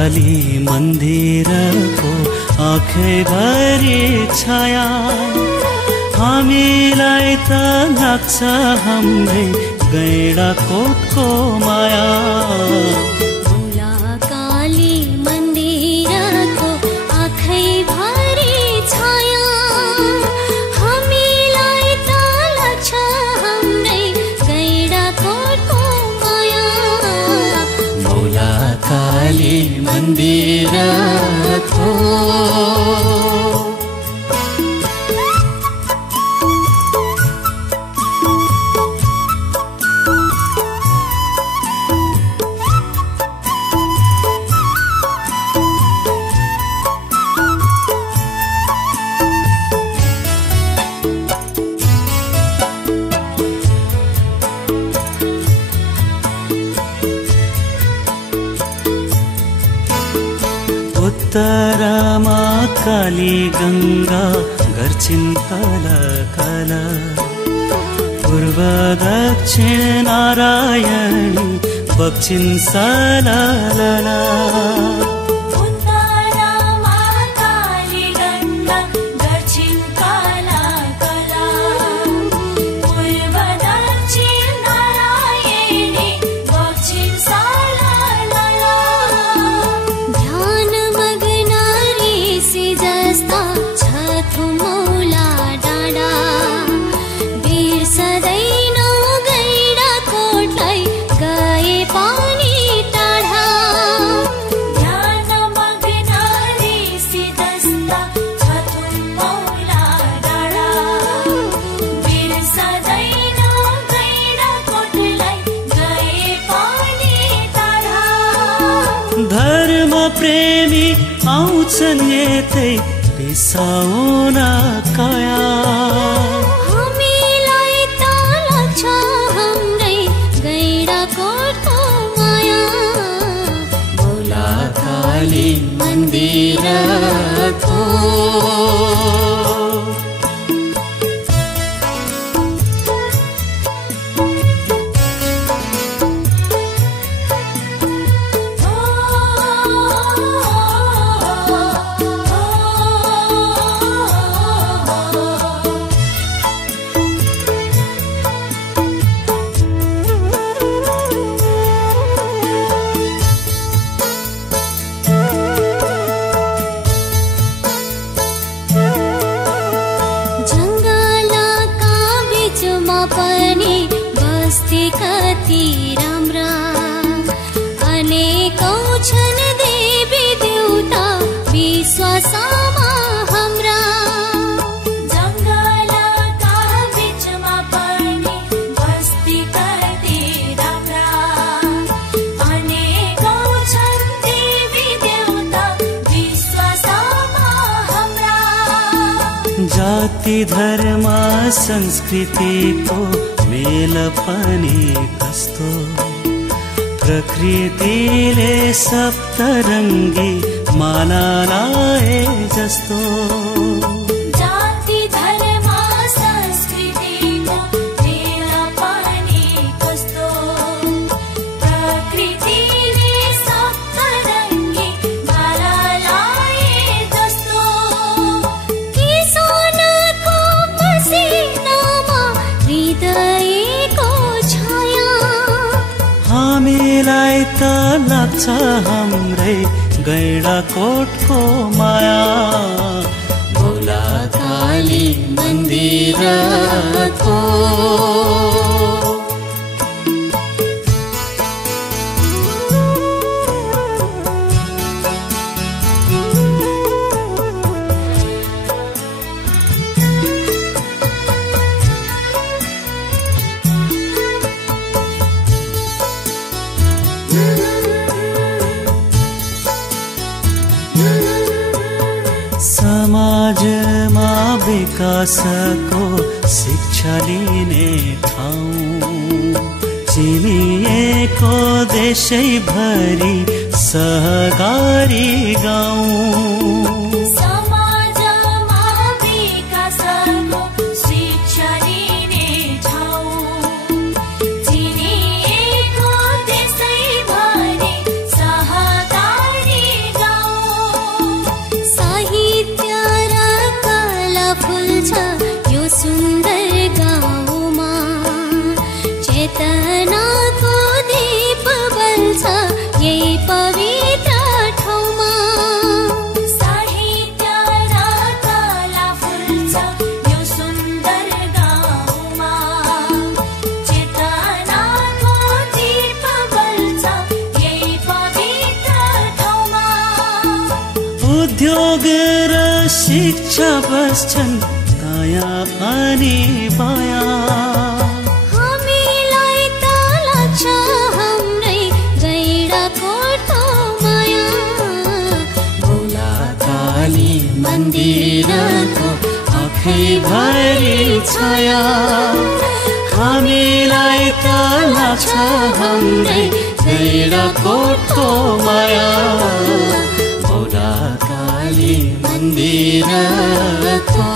काली मन्दिरको आँखैभरि छाया हामीलाई त लाग्छ हाम्रै गैँडाकोटको माया। भोला काली मन्दिरको आँखैभरि छाया हामीलाई त लाग्छ हाम्रै गैँडाकोटको माया। भोला काली मन्दिरको उत्तरमा काली गङ्गा गर्छिन् कलकला पूर्व दक्षिण नारायणी बग्छिन् सललला। धर्म प्रेमी आउँछन् यतै बिसाउन काया हामीलाई त लाग्छ हाम्रै गैँडाकोटको माया। भोला काली मन्दिरको कति राम्रा अनेकौं छन् देवी देउता विश्वासमा हाम्रा। जङ्गलका बीचमा पर्ने बस्ती कति राम्रा अनेकौं छन् देवी देउता विश्वासमा हाम्रा। जाति धर्म संस्कृतिको मेल पनि कस्तो प्रकृतिले सप्तरङ्गी माला लाए जस्तो। जाति धर्म संस्कृतिको मेल पनि कस्तो प्रकृतिले सप्तरङ्गी माला लाए जस्तो। किसानको पसिनामा हृदयको छाया हामीलाई त लाग्छ हाम्रै गैँडाकोटको माया। भोला काली मन्दिरको समाजमा विकासको शिक्षा लिने ठाउँ चिनिएको देशैभरि सहकारी गाउँ। समाजमा विकासको शिक्षा लिने ठाउँ चिनिएको देशैभरि सहकारी छ यो सुन्दर गाउँमा चेतनाको दीप बल्छ यही पवित्र ठाउँमा साहित्य र कला फुल्छ यो सुन्दर गाउँमा चेतनाको दीप बल्छ यही पवित्र ठाउँमा उद्योग र शिक्षा बस्छन् दया अनि माया हामीलाई त लाग्छ हाम्रै गैँडाकोटको माया काली मन्दिरको आँखैभरि छाया हामीलाई त लाग्छ हाम्रै गैँडाकोटको माया काली मन्दिरको